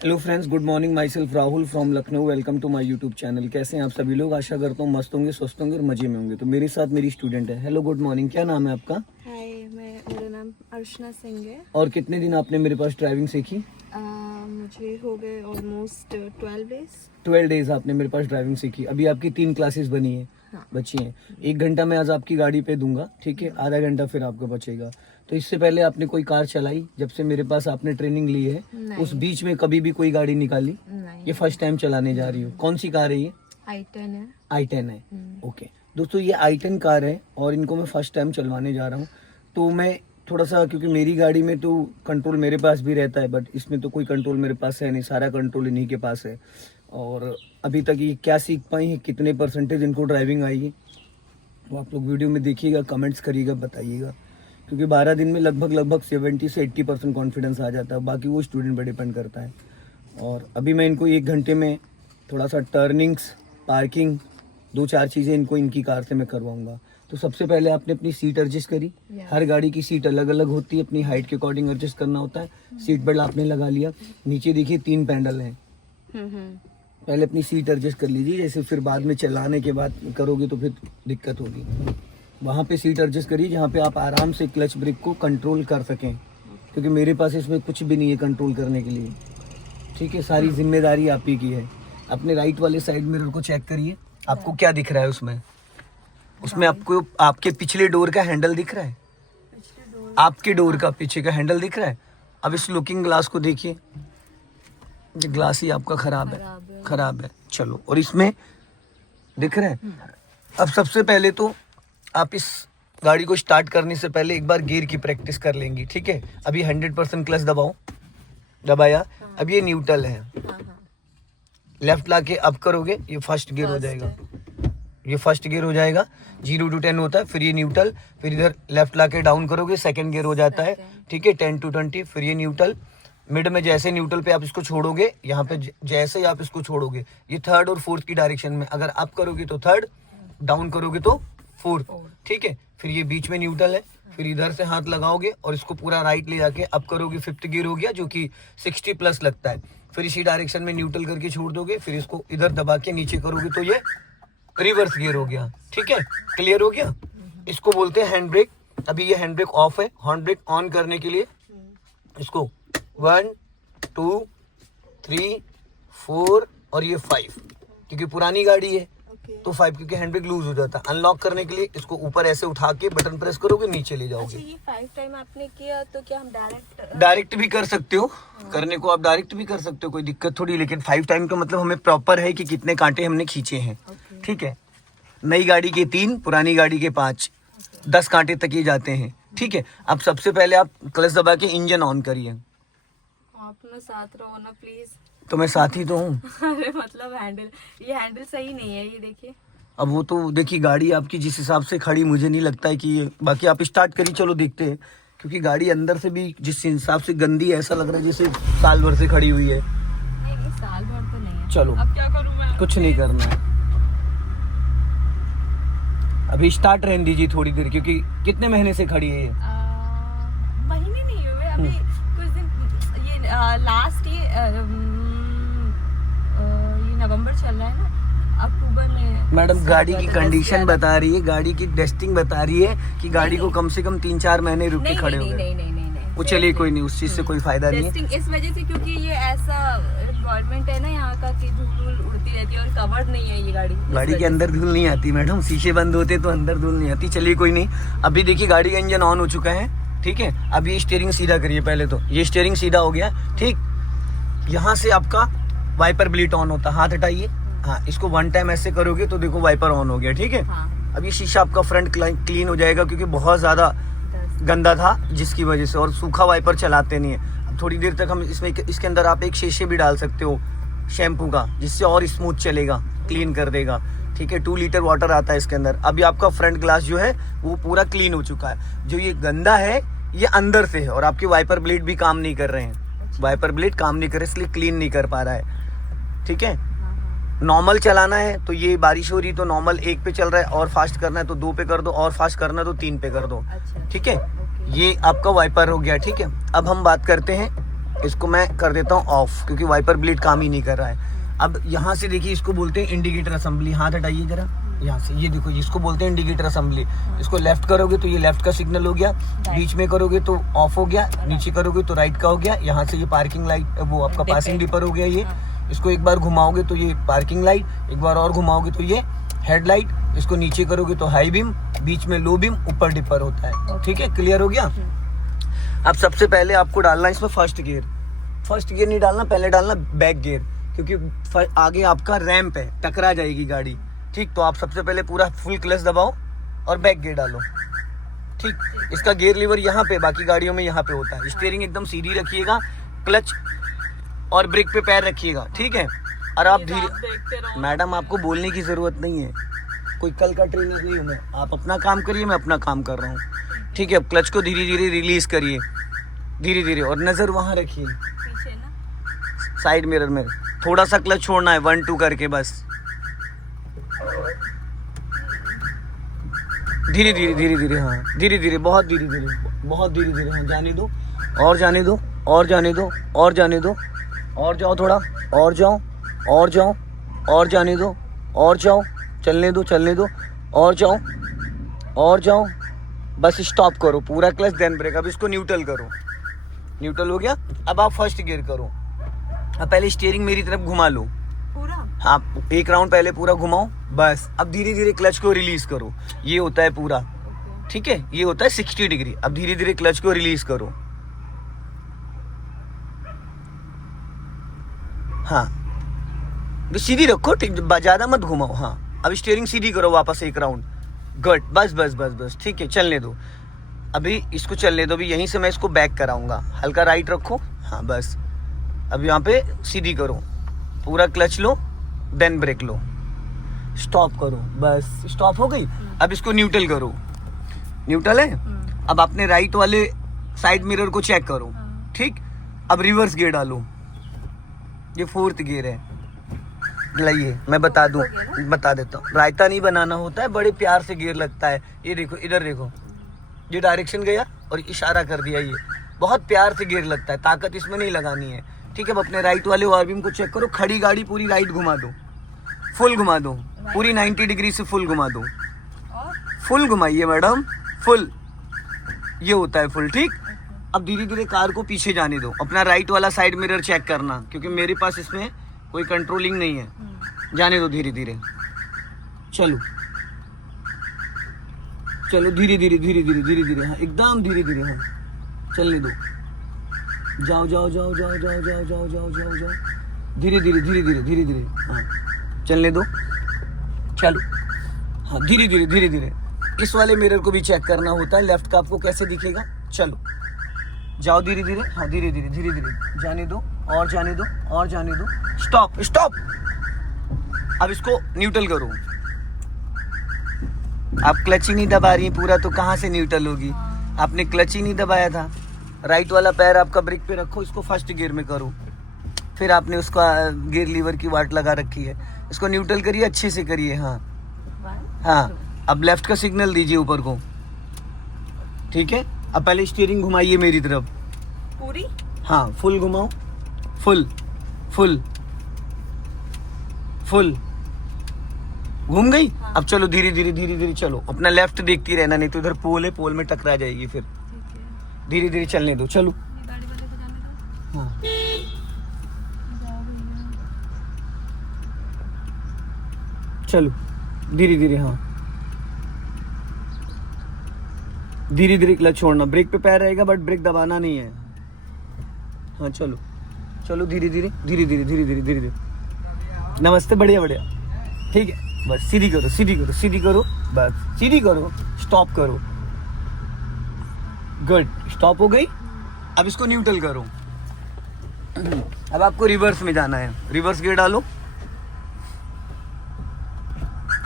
Hello friends, good morning. Myself Rahul from Lucknow. Welcome to my YouTube channel. कैसे हैं आप सभी लोग? आशा करता हूँ मस्त होंगे, स्वस्थ होंगे और मजे में होंगे। तो मेरे साथ मेरी स्टूडेंट है। Hello, good morning. क्या नाम है आपका? हाय, मेरा नाम अर्चना सिंह है। और कितने दिन आपने मेरे पास ड्राइविंग सीखी? मुझे हो गए ऑलमोस्ट 12 डेज। 12 डेज आपने मेरे पास ड्राइविंग सीखी। अभी आपकी 3 क्लासेस बनी है, हाँ। बची हैं। 1 घंटा मैं आज आपकी गाड़ी पे दूंगा, ठीक है? आधा घंटा फिर आपका बचेगा। तो इससे पहले आपने कोई कार चलाई? जब से मेरे पास आपने ट्रेनिंग ली है उस बीच में कभी भी कोई गाड़ी निकाली? नहीं। ये फर्स्ट टाइम चलाने जा रही हो? कौन सी कार है ये? i10 है। i10 है। ओके दोस्तों, ये i10 कार है और इनको मैं फर्स्ट टाइम चलवाने जा रहा हूँ। तो मैं थोड़ा सा, क्योंकि मेरी गाड़ी में तो कंट्रोल मेरे पास भी रहता है, बट इसमें तो कोई कंट्रोल मेरे पास है नहीं, सारा कंट्रोल इन्हीं के पास है। और अभी तक ये क्या सीख पाई है, कितने परसेंटेज इनको ड्राइविंग आई है, वो आप लोग वीडियो में देखिएगा, कमेंट्स करिएगा, बताइएगा। क्योंकि 12 दिन में लगभग 70 से 80% कॉन्फिडेंस आ जाता है। बाकी वो स्टूडेंट पर डिपेंड करता है। और अभी मैं इनको 1 घंटे में थोड़ा सा टर्निंग्स, पार्किंग, 2-4 चीज़ें इनको इनकी कार से मैं करवाऊंगा। तो सबसे पहले आपने अपनी सीट एडजस्ट करी। हर गाड़ी की सीट अलग अलग होती है, अपनी हाइट के अकॉर्डिंग एडजस्ट करना होता है। सीट बेल्ट आपने लगा लिया। नीचे देखिए 3 पैडल हैं। पहले अपनी सीट एडजस्ट कर लीजिए, जैसे फिर बाद में चलाने के बाद करोगे तो फिर दिक्कत होगी। वहाँ पे सीट एडजस्ट करिए जहाँ पे आप आराम से क्लच ब्रेक को कंट्रोल कर सकें, क्योंकि मेरे पास इसमें कुछ भी नहीं है कंट्रोल करने के लिए, ठीक है? सारी जिम्मेदारी आप ही की है। अपने राइट वाले साइड मिरर को चेक करिए, आपको क्या दिख रहा है उसमें? उसमें आपको आपके पिछले डोर का हैंडल दिख रहा है? आपके डोर का पीछे का हैंडल दिख रहा है? अब इस लुकिंग ग्लास को देखिए, ये ग्लास ही आपका खराब है। चलो, और इसमें दिख रहा है? अब सबसे पहले तो आप इस गाड़ी को स्टार्ट करने से पहले एक बार गियर की प्रैक्टिस कर लेंगी, ठीक है? अभी 100% क्लच दबाया। अब ये न्यूट्रल है। लेफ्ट लाके अप करोगे, ये फर्स्ट गियर हो जाएगा। ये फर्स्ट गियर हो जाएगा। 0 to 10 होता है, फिर ये न्यूट्रल, फिर इधर लेफ्ट लाके डाउन करोगे, सेकंड गियर हो जाता है, ठीक है? 10 to 20, फिर ये न्यूट्रल। मिड में जैसे न्यूट्रल पे आप इसको छोड़ोगे, यहाँ पे जैसे ही आप इसको छोड़ोगे, ये थर्ड और फोर्थ की डायरेक्शन में, अगर अप करोगे तो थर्ड, डाउन करोगे तो फोर्थ, ठीक है? फिर ये बीच में न्यूट्रल है। फिर इधर से हाथ लगाओगे और इसको पूरा राइट ले जाके अप करोगे, 5th गियर हो गया, जो कि 60 प्लस लगता है। फिर इसी डायरेक्शन में न्यूट्रल करके छोड़ दोगे, फिर इसको इधर दबा के नीचे करोगे तो ये रिवर्स गियर हो गया, ठीक है? क्लियर हो गया? इसको बोलते हैं हैंड ब्रेक। अभी ये हैंड ब्रेक ऑफ है। हैंड ब्रेक ऑन करने के लिए इसको 1 2 3 4 और ये 5, क्योंकि पुरानी गाड़ी है तो 5, क्योंकि हैंड ब्रेक लूज हो जाता है। अनलॉक करने के लिए इसको ऊपर ऐसे उठा के बटन प्रेस करोगे, नीचे ले जाओगे। अच्छा, ये 5 टाइम आपने किया तो क्या हम डायरेक्ट भी कर सकते हो, करने को आप डायरेक्ट भी कर सकते हो, कोई दिक्कत थोड़ी। लेकिन 5 टाइम का मतलब हमें प्रॉपर है कि कितने कांटे हमने खींचे हैं, ठीक है? नई गाड़ी के 3, पुरानी गाड़ी के 5, 10 कांटे तक ये जाते हैं, ठीक है? अब सबसे पहले आप क्लच दबा के इंजन ऑन करिए। आप ना साथ रहो ना प्लीज। तो मैं साथ ही तो हूँ। अरे मतलब ये हैंडल सही नहीं है, ये देखिए। अब वो तो देखिए, गाड़ी आपकी जिस हिसाब से खड़ी, मुझे नहीं लगता है कि ये, बाकी आप स्टार्ट करिए, चलो देखते हैं। क्योंकि गाड़ी अंदर से भी जिस हिसाब से गंदी है, ऐसा लग रहा है जैसे साल भर से खड़ी हुई है। नहीं, साल भर तो नहीं है। चलो, अब क्या करूं मैं? कुछ नहीं करना है, अभी स्टार्ट रहने दीजिए थोड़ी देर, क्योंकि कितने महीने से खड़ी है ये? महीने नहीं हुए अभी, कुछ दिन। ये लास्ट ये नवंबर चल रहा है ना, अक्टूबर में। मैडम, गाड़ी की कंडीशन बता रही है, गाड़ी की टेस्टिंग बता रही है कि गाड़ी को कम से कम 3-4 महीने रुक के खड़े हो गए। नहीं। वो चलिए, कोई नहीं, उस चीज से कोई फायदा नहीं है। टेस्टिंग इस वजह से, क्योंकि ये ऐसा रिक्वायरमेंट है ना यहाँ का कि धूल उड़ती रहती है और कवर्ड नहीं है ये गाड़ी के अंदर धूल नहीं आती मैडम, शीशे बंद होते तो अंदर धूल नहीं आती। चलिए कोई नहीं। अभी देखिए गाड़ी का इंजन ऑन हो चुका है, ठीक है? अब ये स्टीयरिंग सीधा करिए। पहले तो ये स्टीयरिंग सीधा हो गया, ठीक? यहाँ से आपका वाइपर ब्लीड ऑन होता है, हाथ हटाइए। हाँ, इसको 1 टाइम ऐसे करोगे तो देखो वाइपर ऑन हो गया, ठीक है? हाँ। अब ये शीशा आपका फ्रंट क्लीन हो जाएगा, क्योंकि बहुत ज्यादा गंदा था जिसकी वजह से, और सूखा वाइपर चलाते नहीं है। अब थोड़ी देर तक हम इसके अंदर आप एक शीशे भी डाल सकते हो शैम्पू का, जिससे और स्मूथ चलेगा, क्लीन कर देगा, ठीक है? 2 लीटर वाटर आता है इसके अंदर। अभी आपका फ्रंट ग्लास जो है वो पूरा क्लीन हो चुका है। जो ये गंदा है ये अंदर से है, और आपके वाइपर ब्लेड भी काम नहीं कर रहे हैं। वाइपर ब्लेड काम नहीं कर रहे, इसलिए क्लीन नहीं कर पा रहा है, ठीक है? नॉर्मल चलाना है तो ये बारिश हो रही तो नॉर्मल 1 पे चल रहा है, और फास्ट करना है तो 2 पे कर दो, और फास्ट करना है तो 3 पे कर दो, ठीक है? ये आपका वाइपर हो गया, ठीक है? अब हम बात करते हैं इसको मैं कर देता हूँ ऑफ, क्योंकि वाइपर ब्लेड काम ही नहीं कर रहा है। अब यहाँ से देखिए, इसको बोलते हैं इंडिकेटर असेंबली। हाथ हटाइए जरा यहाँ से, ये देखो इसको बोलते हैं इंडिकेटर असेंबली। इसको लेफ्ट करोगे तो ये लेफ्ट का सिग्नल हो गया, बीच में करोगे तो ऑफ हो गया, नीचे करोगे तो राइट का हो गया। यहाँ से ये पार्किंग लाइट, वो आपका पासिंग डिपर हो गया ये। इसको एक बार घुमाओगे तो ये पार्किंग लाइट, एक बार और घुमाओगे तो ये हेडलाइट। इसको नीचे करोगे तो हाई बीम, बीच में लो बीम, ऊपर डिपर होता है। ठीक है, क्लियर हो गया। अब सबसे पहले आपको डालना है इसमें फर्स्ट गियर। फर्स्ट गियर नहीं डालना, पहले डालना बैक गियर, क्योंकि आगे आपका रैंप है, टकरा जाएगी गाड़ी। ठीक, तो आप सबसे पहले पूरा फुल क्लच दबाओ और बैक गियर डालो। ठीक, इसका गियर लीवर यहाँ पे, बाकी गाड़ियों में यहाँ पे होता है। स्टीयरिंग एकदम सीधी रखिएगा, क्लच और ब्रेक पे पैर रखिएगा। ठीक है, और आप धीरे, मैडम आपको बोलने की जरूरत नहीं है, कोई कल का ट्रेनर नहीं हूँ मैं। आप अपना काम करिए, मैं अपना काम कर रहा हूँ। ठीक है, अब क्लच को धीरे धीरे रिलीज करिए, धीरे धीरे, और नजर वहां रखिए पीछे ना, साइड मिरर में। थोड़ा सा क्लच छोड़ना है, 1 2 करके बस। धीरे धीरे धीरे धीरे, हाँ धीरे धीरे, बहुत धीरे धीरे, बहुत धीरे धीरे। हाँ, जाने दो, और जाने दो, और जाने दो, और जाने दो, और जाओ थोड़ा, और जाओ, और जाओ, और जाने दो, और जाओ, चलने दो, चलने दो, और जाओ, और जाओ, बस स्टॉप करो, पूरा क्लच देन ब्रेक। अब इसको न्यूट्रल करो, न्यूट्रल हो गया। अब आप फर्स्ट गियर करो। अब पहले स्टीयरिंग मेरी तरफ घुमा लो, पूरा हाँ एक राउंड पहले पूरा घुमाओ बस। अब धीरे धीरे क्लच को रिलीज करो, ये होता है पूरा। ठीक है, ये होता है 60 डिग्री। अब धीरे धीरे क्लच को रिलीज करो, हाँ सीधी रखो, ठीक, ज्यादा मत घुमाओ। हाँ, अब स्टीयरिंग सीधी करो वापस एक राउंड, गुड, बस बस बस बस। ठीक है, चलने दो, अभी इसको चलने दो। अभी यहीं से मैं इसको बैक कराऊंगा, हल्का राइट रखो, हाँ बस। अब यहाँ पे सीधी करो, पूरा क्लच लो, देन ब्रेक लो, स्टॉप करो, बस स्टॉप हो गई। अब इसको न्यूट्रल करो, न्यूट्रल है। अब अपने राइट वाले साइड मिरर को चेक करो। ठीक, अब रिवर्स गियर डालो, ये 4th गियर है। लाइए मैं बता दूं, बता देता हूँ। रायता नहीं बनाना होता है, बड़े प्यार से गियर लगता है। ये देखो, इधर देखो, ये डायरेक्शन गया और इशारा कर दिया, ये बहुत प्यार से गियर लगता है, ताकत इसमें नहीं लगानी है। ठीक है, अब अपने राइट वाले ओआरबीएम को चेक करो। खड़ी गाड़ी पूरी राइट घुमा दो, फुल घुमा दो, पूरी 90 डिग्री से फुल घुमा दो, फुल घुमाइए मैडम, फुल, ये होता है फुल। ठीक, अब धीरे धीरे कार को पीछे जाने दो। अपना राइट वाला साइड मिरर चेक करना, क्योंकि मेरे पास इसमें कोई कंट्रोलिंग नहीं है। जाने दो धीरे धीरे, चलो चलो धीरे धीरे धीरे धीरे धीरे धीरे, हाँ एकदम धीरे धीरे, हाँ चलने दो। जाओ जाओ जाओ जाओ जाओ जाओ जाओ जाओ जाओ जाओ, धीरे धीरे धीरे धीरे धीरे धीरे, हाँ चलने दो, चलो, हाँ धीरे धीरे धीरे धीरे। इस वाले मिरर को भी चेक करना होता है, लेफ्ट का आपको कैसे दिखेगा। चलो जाओ धीरे धीरे, हाँ धीरे धीरे धीरे धीरे, जाने दो, और जाने दो, और जाने दो, स्टॉप स्टॉप। अब इसको न्यूट्रल करो। आप क्लच ही नहीं दबा रही पूरा, तो कहाँ से न्यूट्रल होगी। आपने क्लच ही नहीं दबाया था। राइट वाला पैर आपका ब्रेक पे रखो, इसको फर्स्ट गियर में करो। फिर आपने उसका गियर लीवर की वाट लगा रखी है, इसको न्यूट्रल करिए, अच्छे से करिए। हाँ हाँ, अब लेफ्ट का सिग्नल दीजिए ऊपर को। ठीक है, अब पहले स्टीयरिंग घुमाइए मेरी तरफ पूरी, हाँ फुल घुमाओ, फुल फुल फुल, घूम गई। अब चलो धीरे धीरे धीरे धीरे चलो, अपना लेफ्ट देखती रहना, नहीं तो इधर पोल है, पोल में टकरा जाएगी। फिर धीरे धीरे चलने दो, चलो, गाड़ी वाले को जाने दो। हाँ चलो धीरे धीरे, हाँ धीरे धीरे क्लच छोड़ना, ब्रेक पे पैर रहेगा बट ब्रेक दबाना नहीं है। हाँ चलो चलो धीरे धीरे धीरे धीरे धीरे धीरे धीरे धीरे, नमस्ते, बढ़िया बढ़िया। ठीक है, बस सीधी करो, सीधी करो, सीधी करो, बस सीधी करो, स्टॉप करो, गुड, स्टॉप हो गई। अब इसको न्यूट्रल करो। अब आपको रिवर्स में जाना है, रिवर्स गियर डालो,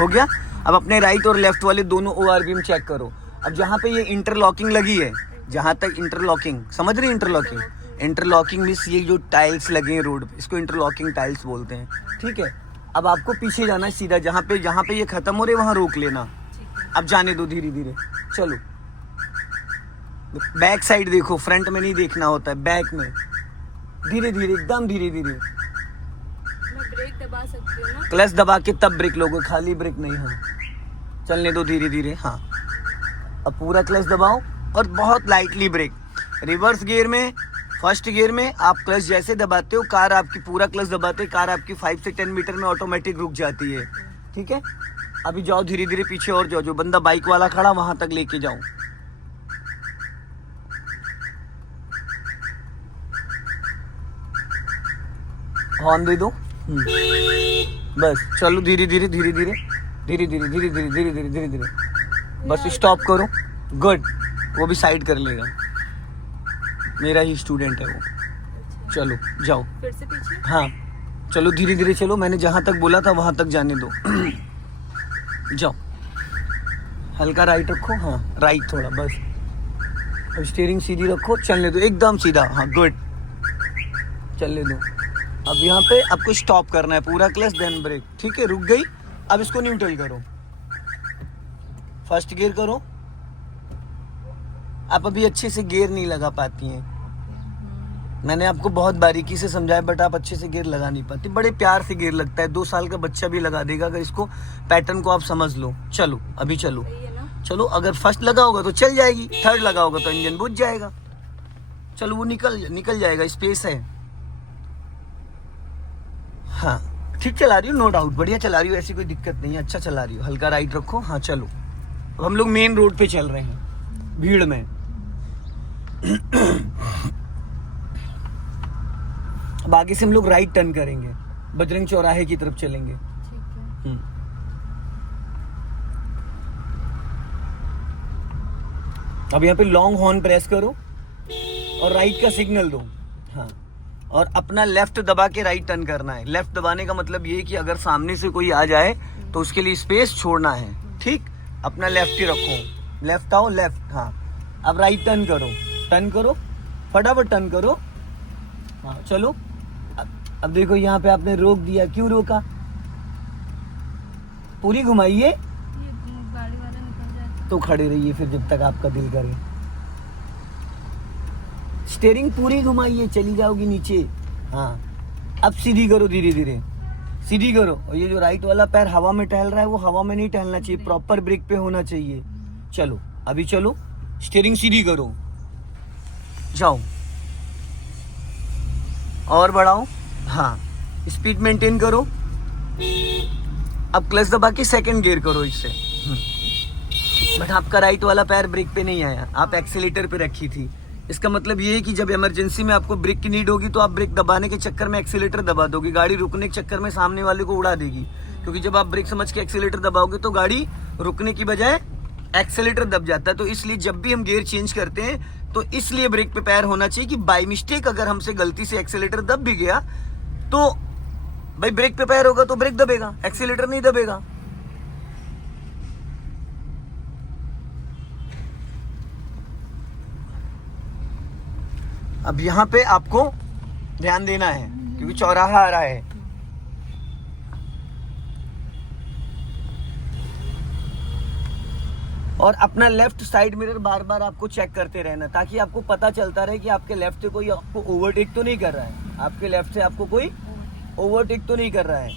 हो गया। अब अपने राइट और लेफ्ट वाले दोनों ओआरबीएम चेक करो। अब जहाँ पे ये इंटरलॉकिंग लगी है, जहाँ तक इंटरलॉकिंग, समझ रहे हैं इंटरलॉकिंग, इंटरलॉकिंग मीन्स ये जो टाइल्स लगे हैं रोड पे, इसको इंटरलॉकिंग टाइल्स बोलते हैं। ठीक है, अब आपको पीछे जाना है सीधा, जहाँ पे ये खत्म हो रहे वहाँ रोक लेना। अब जाने दो धीरे धीरे, चलो बैक साइड देखो, फ्रंट में नहीं देखना होता है, बैक में। धीरे धीरे, एकदम धीरे धीरे। मैं ब्रेक दबा सकती हूँ ना? क्लच दबा के तब ब्रेक लोगे, खाली ब्रेक नहीं। हाँ, चलने दो धीरे धीरे। हाँ, अब पूरा क्लच दबाओ और बहुत लाइटली ब्रेक। रिवर्स गियर में, फर्स्ट गियर में आप क्लच जैसे दबाते हो, कार आपकी पूरा क्लच दबाते, कार आपकी 5 से 10 मीटर में ऑटोमेटिक रुक जाती है। ठीक है, अभी जाओ धीरे धीरे पीछे और जाओ, जो बंदा बाइक वाला खड़ा वहां तक लेके जाओ। हॉर्न दे दो। बस चलो धीरे धीरे धीरे धीरे धीरे धीरे धीरे धीरे धीरे धीरे धीरे धीरे। बस स्टॉप करो। गुड, वो भी साइड कर लेगा, मेरा ही स्टूडेंट है वो। चलो जाओ फिर से पीछे। हाँ, चलो धीरे धीरे चलो, मैंने जहां तक बोला था वहां तक जाने दो। जाओ, हल्का राइट रखो। हाँ, राइट थोड़ा बस। अब स्टीयरिंग सीधी रखो, चलने दो एकदम सीधा। हाँ गुड, चलने दो। अब यहाँ पे आपको स्टॉप करना है, पूरा क्लच देन ब्रेक। ठीक है, रुक गई। अब इसको न्यूट्रल करो, फर्स्ट गियर करो। आप अभी अच्छे से गियर नहीं लगा पाती हैं, मैंने आपको बहुत बारीकी से समझाया, बट आप अच्छे से गियर लगा नहीं पाती। बड़े प्यार से गियर लगता है, 2 साल का बच्चा भी लगा देगा अगर इसको पैटर्न को आप समझ लो। चलो अभी चलो, सही है ना? चलो। अगर फर्स्ट लगा होगा तो चल जाएगी, थर्ड लगा होगा तो इंजन बुझ जाएगा। चलो वो निकल जाएगा, स्पेस है। हाँ ठीक चला रही हो, नो डाउट, बढ़िया चला रही हो, ऐसी कोई दिक्कत नहीं है, अच्छा चला रही हो। हल्का राइट रखो। हाँ चलो, अब हम लोग मेन रोड पे चल रहे हैं, भीड़ में। अब आगे से हम लोग राइट टर्न करेंगे, बजरंग चौराहे की तरफ चलेंगे। ठीक है। अब यहाँ पे लॉन्ग हॉर्न प्रेस करो और राइट का सिग्नल दो। हाँ, और अपना लेफ्ट दबा के राइट टर्न करना है। लेफ्ट दबाने का मतलब ये कि अगर सामने से कोई आ जाए तो उसके लिए स्पेस छोड़ना है। ठीक, अपना लेफ्ट ही रखो, लेफ्ट आओ, लेफ्ट। हाँ, अब राइट टर्न करो, फटाफट टर्न करो। हाँ चलो, अब देखो यहाँ पे आपने रोक दिया, क्यों रोका? पूरी घुमाइए ये गाड़ी वाला निकल जाए तो खड़े रहिए फिर जब तक आपका दिल करे। स्टीयरिंग पूरी घुमाइए, चली जाओगी नीचे। हाँ, अब सीधी करो, धीरे धीरे सीधी करो। और ये जो राइट वाला पैर हवा में टहल रहा है वो हवा में नहीं टहलना चाहिए, प्रॉपर ब्रेक पे होना चाहिए। चलो अभी चलो, स्टीयरिंग सीधी करो, जाओ और बढ़ाओ। हाँ, स्पीड मेंटेन करो। अब क्लच दबा के सेकंड गियर करो इससे। बट आपका राइट वाला पैर ब्रेक पे नहीं आया, आप एक्सीलेटर पे रखी थी। इसका मतलब ये है कि जब इमरजेंसी में आपको ब्रेक की नीड होगी तो आप ब्रेक दबाने के चक्कर में एक्सीलेटर दबा दोगे, गाड़ी रुकने के चक्कर में सामने वाले को उड़ा देगी। क्योंकि जब आप ब्रेक समझ के एक्सीलेटर दबाओगे तो गाड़ी रुकने की बजाय एक्सीलेटर दब जाता है। तो इसलिए जब भी हम गियर चेंज करते हैं तो इसलिए ब्रेक पे पैर होना चाहिए कि बाय मिस्टेक अगर हमसे गलती से एक्सीलेटर दब भी गया तो भाई ब्रेक पे पैर होगा तो ब्रेक दबेगा, एक्सीलेटर नहीं दबेगा। अब यहाँ पे आपको ध्यान देना है क्योंकि चौराहा आ रहा है। और अपना लेफ्ट साइड मिरर बार बार आपको चेक करते रहना ताकि आपको पता चलता रहे कि आपके लेफ्ट से कोई आपको ओवरटेक तो नहीं कर रहा है, आपके लेफ्ट से आपको कोई ओवरटेक तो नहीं कर रहा है।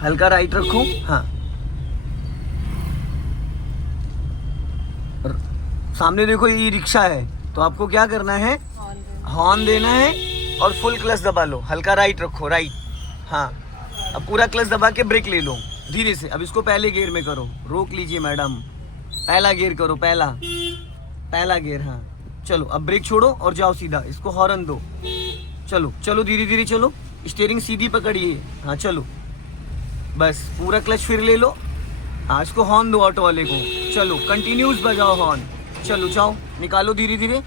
हल्का राइट रखो। हाँ, सामने देखो ये रिक्शा है तो आपको क्या करना है, हॉर्न देना है और फुल क्लच दबा लो। हल्का राइट रखो, राइट। हाँ, अब पूरा क्लच दबा के ब्रेक ले लो धीरे से। अब इसको पहले गियर में करो, रोक लीजिए मैडम, पहला गियर करो, पहला गियर। हाँ चलो, अब ब्रेक छोड़ो और जाओ सीधा, इसको हॉर्न दो। चलो चलो धीरे धीरे चलो, स्टीयरिंग सीधी पकड़िए। हाँ चलो, बस पूरा क्लच फिर ले लो। हाँ, इसको हॉर्न दो ऑटो वाले को। चलो कंटिन्यूस बजाओ हॉर्न। चलो जाओ, निकालो धीरे धीरे।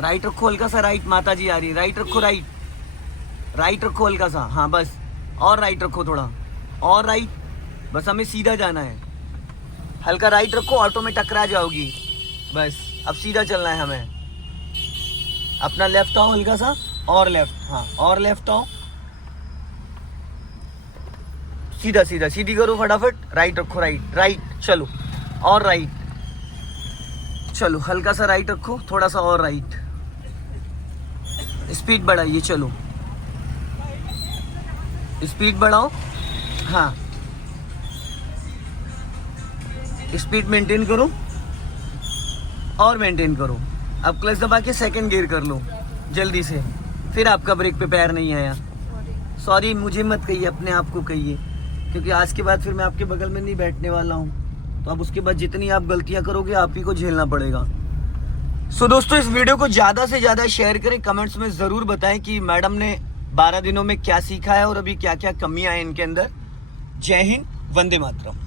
राइट रखो हल्का सा, राइट। माता जी आ रही है, राइट रखो, राइट रखो हल्का सा। हाँ बस, और राइट रखो थोड़ा, और राइट। बस हमें सीधा जाना है, हल्का राइट रखो, ऑटो में टकरा जाओगी। बस अब सीधा चलना है हमें। अपना लेफ्ट आओ हल्का सा, और लेफ्ट। हाँ, और लेफ्ट आओ, सीधा सीधा सीधी करो फटाफट, राइट रखो, राइट राइट, चलो और राइट, चलो हल्का सा राइट रखो, थोड़ा सा और राइट, स्पीड बढ़ाइए, चलो स्पीड बढ़ाओ, हाँ स्पीड मेंटेन करो और मेंटेन करो। अब क्लच दबा के सेकंड गियर कर लो जल्दी से। फिर आपका ब्रेक पे पैर नहीं आया, सॉरी मुझे मत कहिए, अपने आप को कहिए, क्योंकि आज के बाद फिर मैं आपके बगल में नहीं बैठने वाला हूँ। तो अब उसके बाद जितनी आप गलतियाँ करोगे आप ही को झेलना पड़ेगा। सो दोस्तों, इस वीडियो को ज़्यादा से ज़्यादा शेयर करें, कमेंट्स में ज़रूर बताएं कि मैडम ने 12 दिनों में क्या सीखा है और अभी क्या क्या कमियाँ हैं इनके अंदर। जय हिंद, वंदे मातरम।